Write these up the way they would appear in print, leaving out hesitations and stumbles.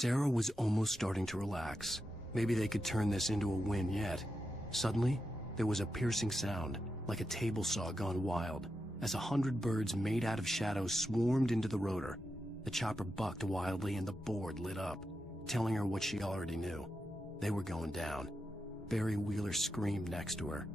Sarah was almost starting to relax. Maybe they could turn this into a win yet. Suddenly, there was a piercing sound, like a table saw gone wild, as 100 birds made out of shadows swarmed into the rotor. The chopper bucked wildly and the board lit up, telling her what she already knew. They were going down. Barry Wheeler screamed next to her.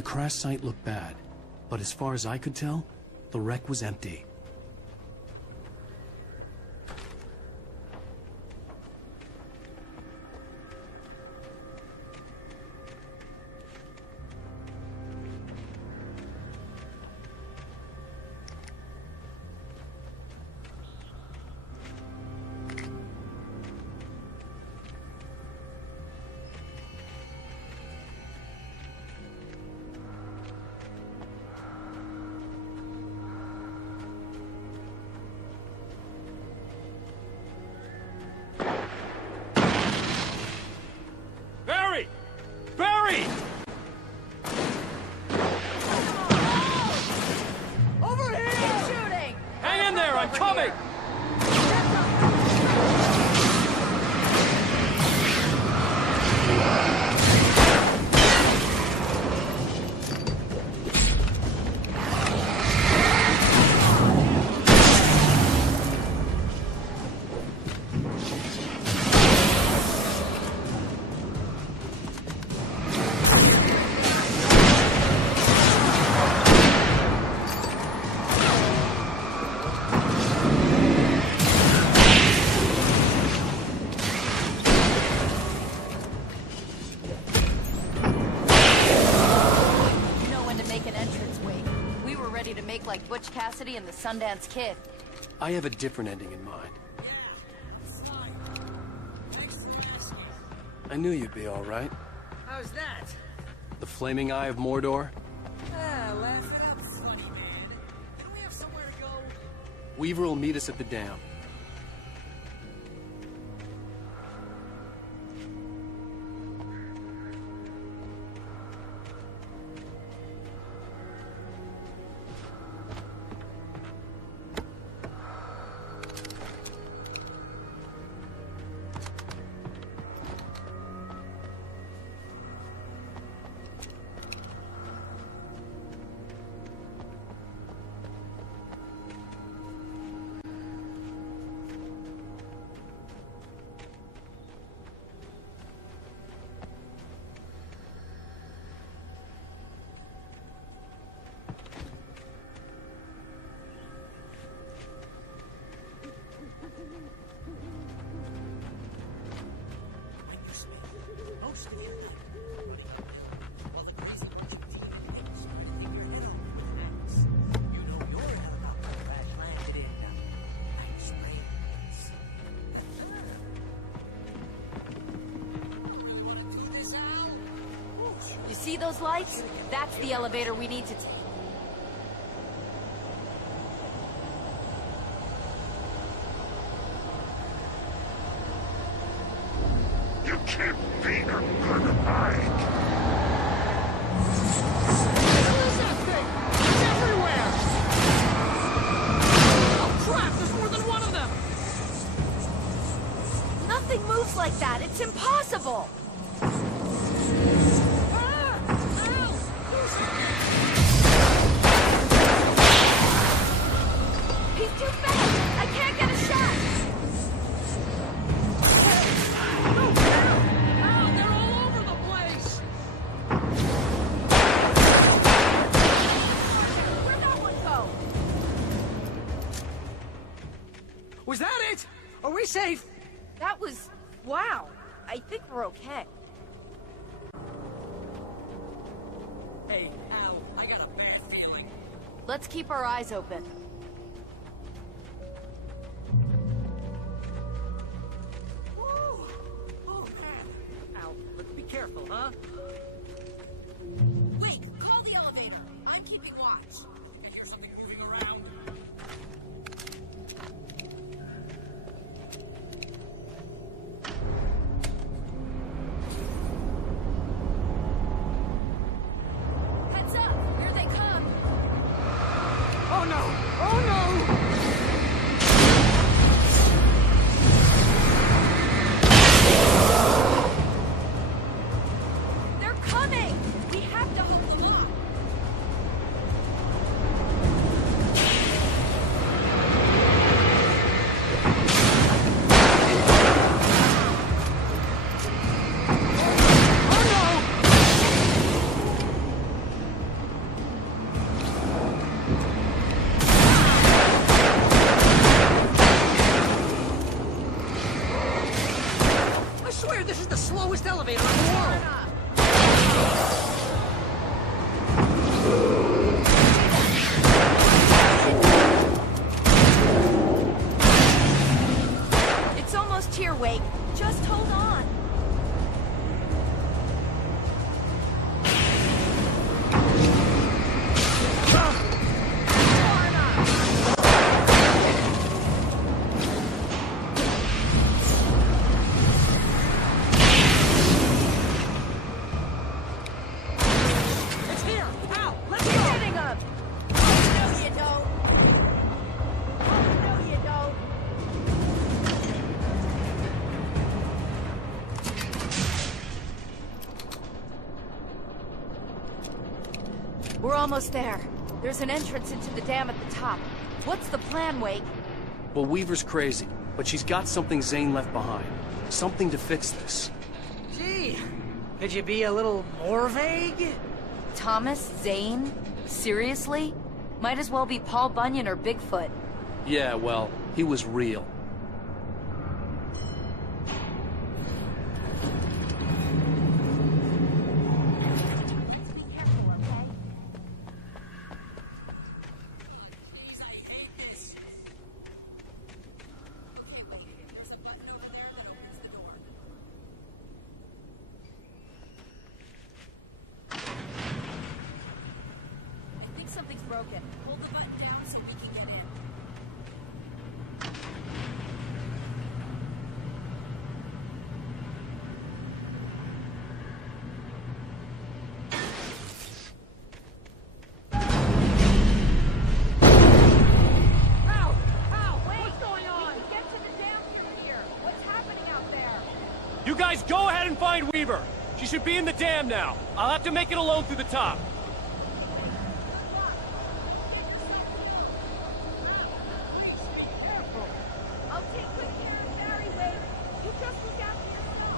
The crash site looked bad, but as far as I could tell, the wreck was empty. Like Butch Cassidy and the Sundance Kid. I have a different ending in mind. I knew you'd be all right. How's that? The flaming eye of Mordor? Laugh it up, funny man. Don't we have somewhere to go? Weaver will meet us at the dam. See those lights? That's the elevator we need to take. You can't beat her, Gorыныch. What is that thing? It's everywhere! Oh crap, there's more than one of them! Nothing moves like that. It's impossible. Was that it? Are we safe? That was... wow. I think we're okay. Hey, Al, I got a bad feeling. Let's keep our eyes open. Woo! Oh, man. Al, let's be careful, huh? Wait, call the elevator. I'm keeping watch. I hear something moving around. Heads up! Here they come! Oh no! Oh no! They're coming! We have to hold them up! We're almost there. There's an entrance into the dam at the top. What's the plan, Wake? Well, Weaver's crazy, but she's got something Zane left behind. Something to fix this. Gee, could you be a little more vague? Thomas Zane? Seriously? Might as well be Paul Bunyan or Bigfoot. Yeah, well, he was real. Something's broken. Hold the button down so we can get in. You guys go ahead and find Weaver. She should be in the dam now. I'll have to make it alone through the top. I'll take good care of Barry, Wade. You just look after yourself.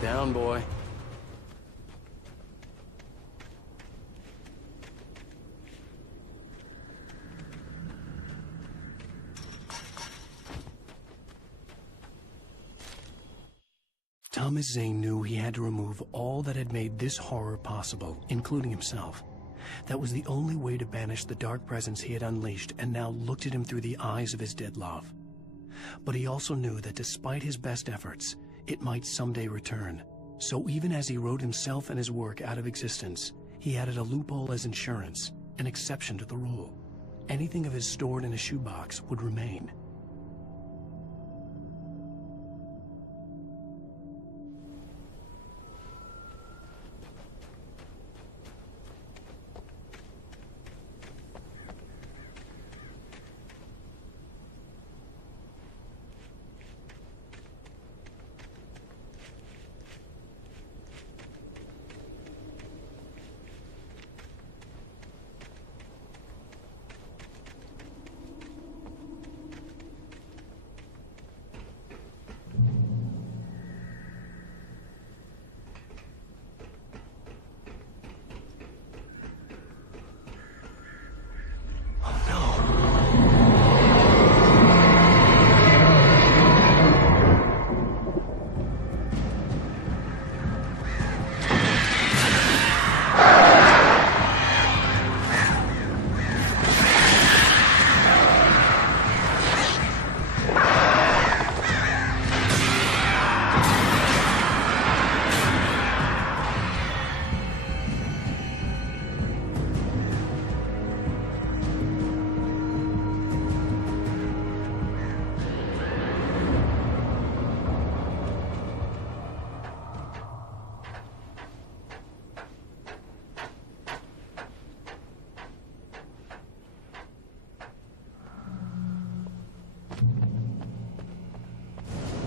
Down, boy. Thomas Zane knew he had to remove all that had made this horror possible, including himself. That was the only way to banish the dark presence he had unleashed and now looked at him through the eyes of his dead love. But he also knew that despite his best efforts, it might someday return. So even as he wrote himself and his work out of existence, he added a loophole as insurance, an exception to the rule. Anything of his stored in a shoebox would remain.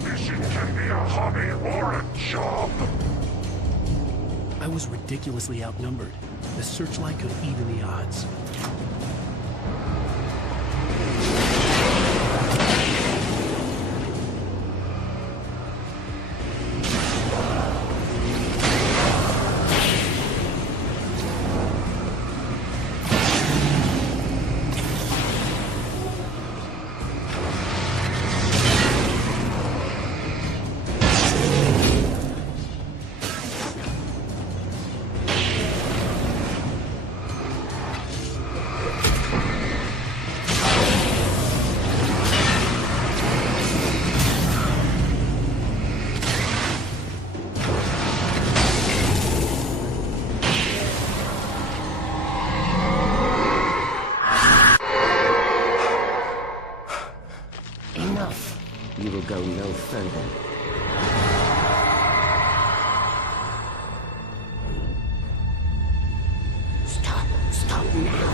Mission can be a hobby or a job. I was ridiculously outnumbered. The searchlight could even the odds. you will go no further. Stop now.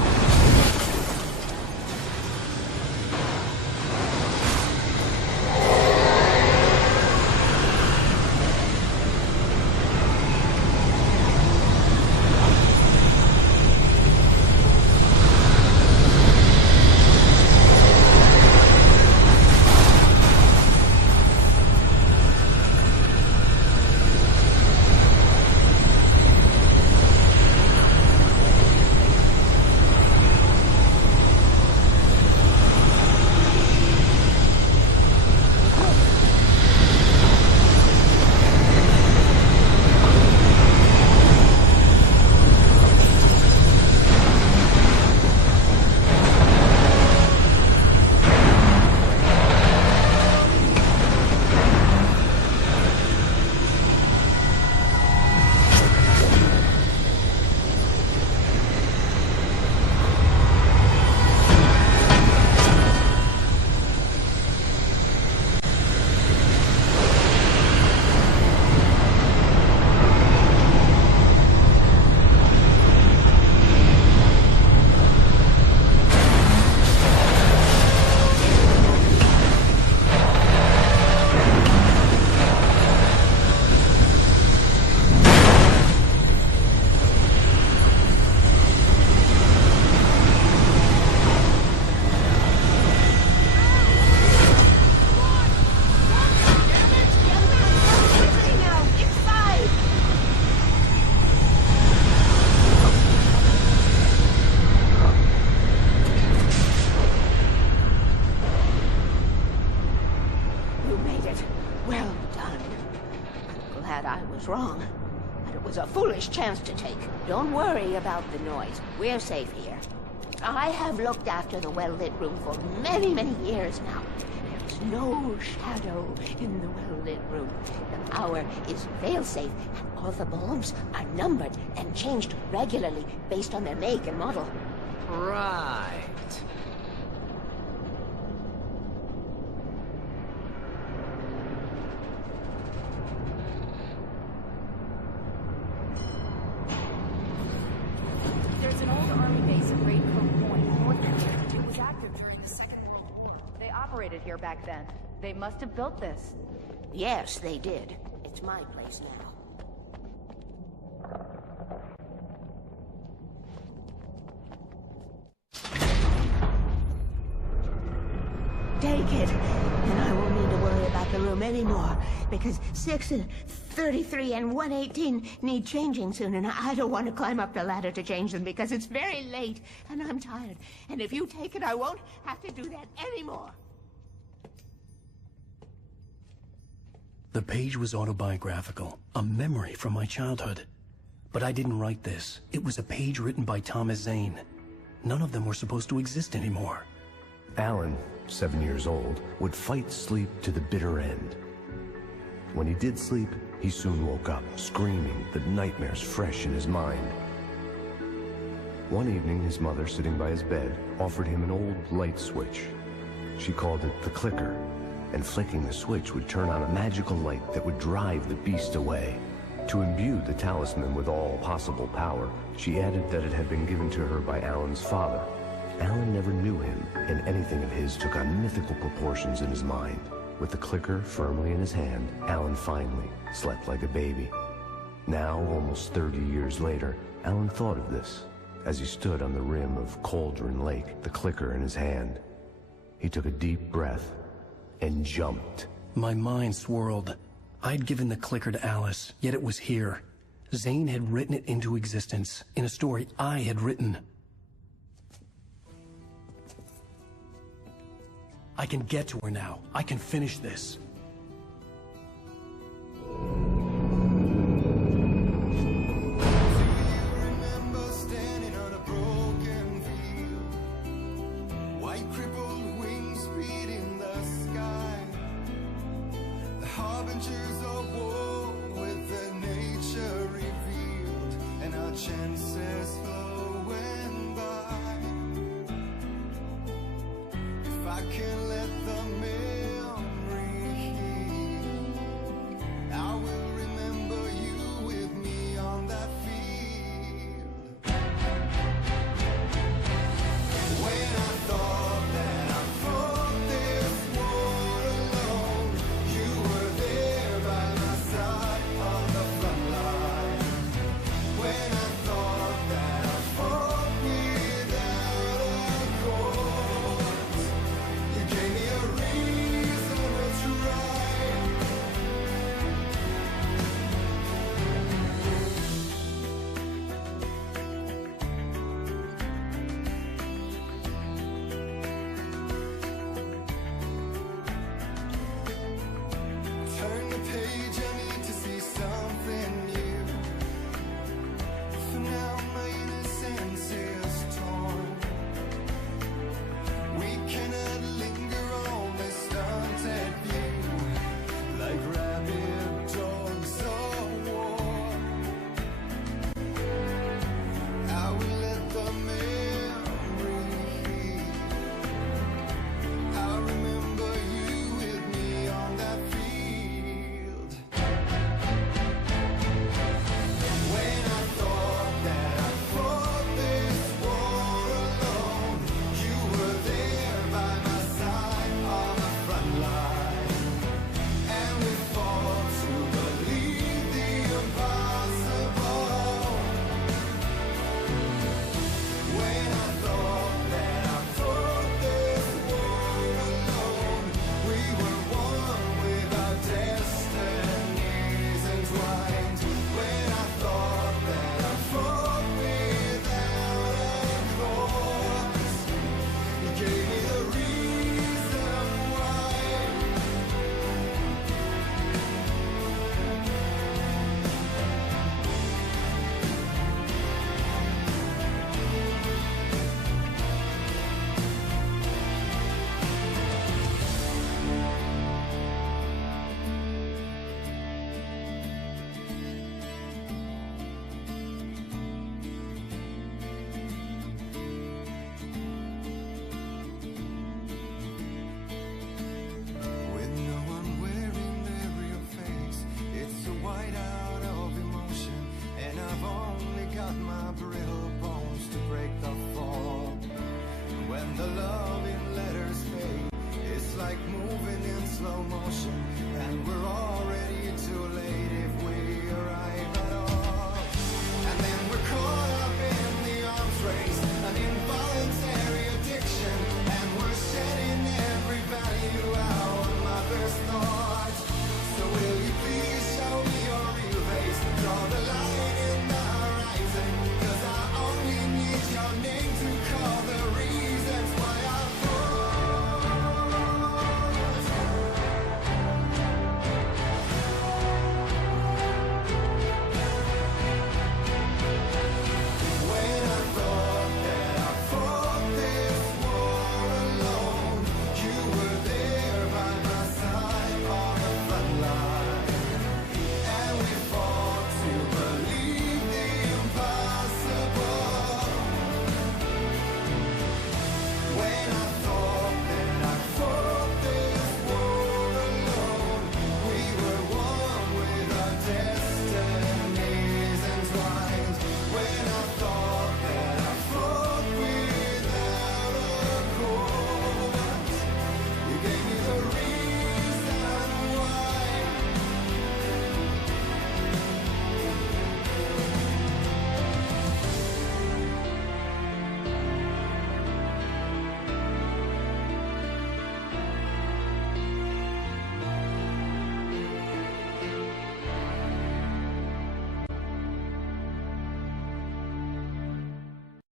Wrong. But it was a foolish chance to take. Don't worry about the noise. We're safe here. I have looked after the well-lit room for many, many years now. There's no shadow in the well-lit room. The power is fail-safe, and all the bulbs are numbered and changed regularly based on their make and model. Right. There's an old army base at Raid Cove Point, north of here. It was active during the Second World War. They operated here back then. They must have built this. Yes, they did. It's my place now. Take it, and I won't need to worry about the room anymore, because 6 and 33 and 118 need changing soon, and I don't want to climb up the ladder to change them because it's very late, and I'm tired. And if you take it, I won't have to do that anymore. The page was autobiographical, a memory from my childhood. But I didn't write this. It was a page written by Thomas Zane. None of them were supposed to exist anymore. Alan, 7 years old, would fight sleep to the bitter end. When he did sleep, he soon woke up, screaming, the nightmares fresh in his mind. One evening, his mother, sitting by his bed, offered him an old light switch. She called it the clicker, and flicking the switch would turn on a magical light that would drive the beast away. To imbue the talisman with all possible power, she added that it had been given to her by Alan's father. Alan never knew him, and anything of his took on mythical proportions in his mind. With the clicker firmly in his hand, Alan finally slept like a baby. Now, almost 30 years later, Alan thought of this as he stood on the rim of Cauldron Lake, the clicker in his hand. He took a deep breath and jumped. My mind swirled. I'd given the clicker to Alice, yet it was here. Zane had written it into existence, in a story I had written. I can get to her now. I can finish this. Chances flowing by. If I can let the memory like moving in slow motion, and we're already too late.